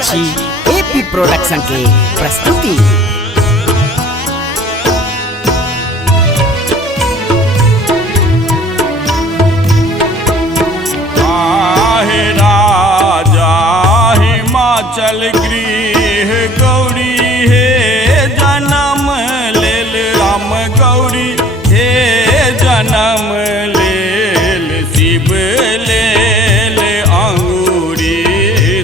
रहल छी AP production के प्रस्तुति। आहे राजा हिमाचल गृह गौरी हे जन्म लेल राम गौरी हे जन्म लेल शिव लेल अंगूरी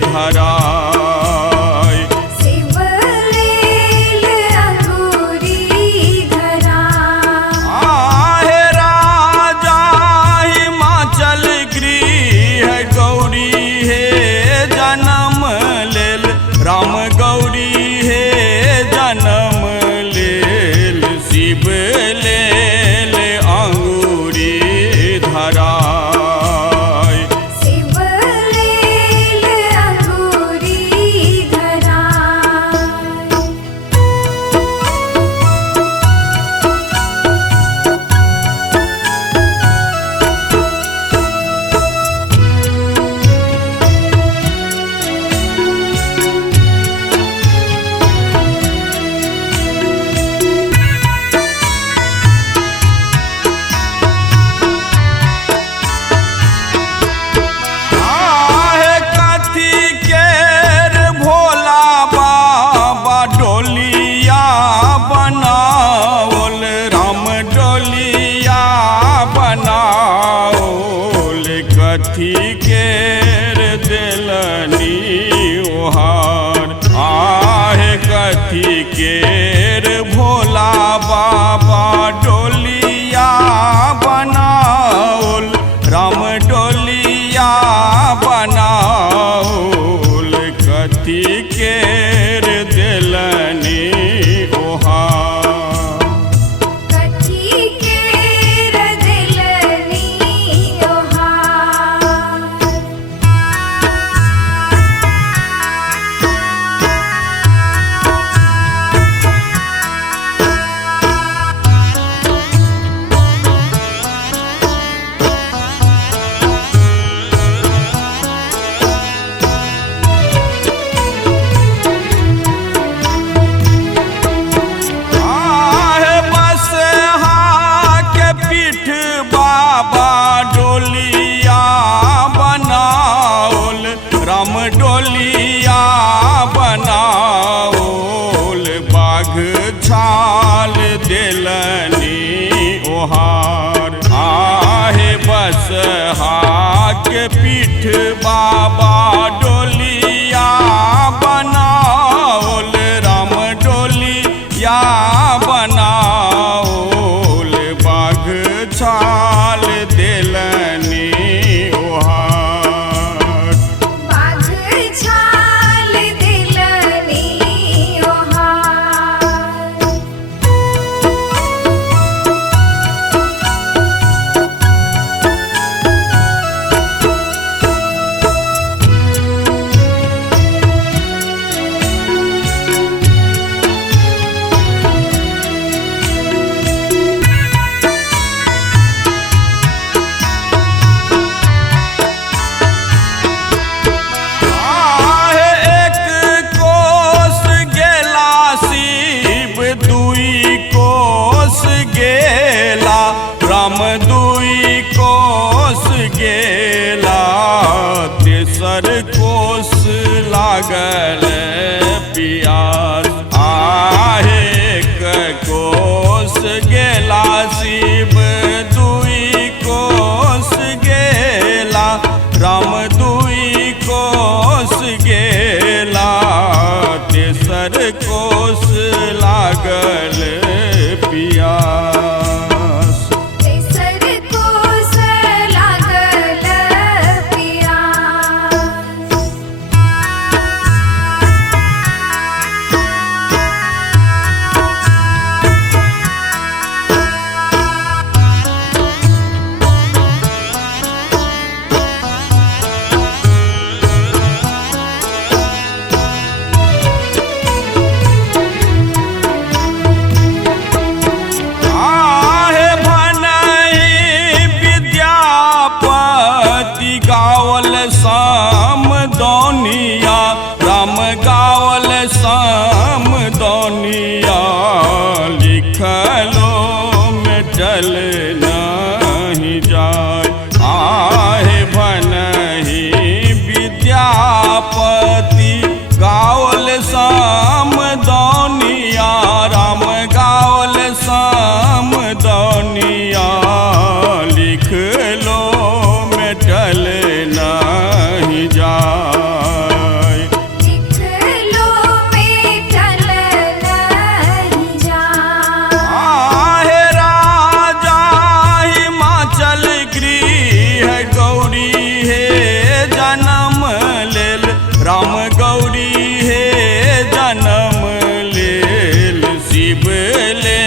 धराय शिव लेल अंगूरी धराय। आहे राजा हिमाचल गृह गौरी हे जन्म लेल राम गौरी हे जन्म लेल शिव लेल अंगूरी धराय शिव लेल अंगूरी धराय। आहे कथी केर भोला बाबा डोलिया बनाओल राम डोलिया बनाओल कथी केर दिलनी ओहार आहे कथी केर भोला बाबा डोलिया बनाओल राम डोलिया बनाओल कथी केर दिलनी ओहार कथी केर दिलनी ओहार। आहे बसहा के पीठ बाबा डोलिया बनाओल राम डोलिया बनाओल बाघ छाल दिलनी ओहार आहे बसहा के पीठ बाबा डोलिया बनाओल राम डोलिया बनाओल बाघ छाल दिलनी ओहार बाघ छाल दिलनी ओहार। आहे एक कोस गेला शिव दुई कोस गेला राम दुई कोस गेला तेसर कोस लागल पियास आहे एक कोस गेला शिव दुई कोस गेला राम दुई कोस गेला तेसर कोस लागल पियास तेसर कोस लागल पियास। मेटल नहीं जाय। आहे भनहि विद्यापति गावल समदौनिया, राम गावल समदौनिया, लिख लो मेटल नहीं जाय। लिख लो मेटल नहीं जाय। आहे राजा हिमाचल गृह गौरी हे जन्म लेल, राम गौरी हे जन्म लेल, शिव ले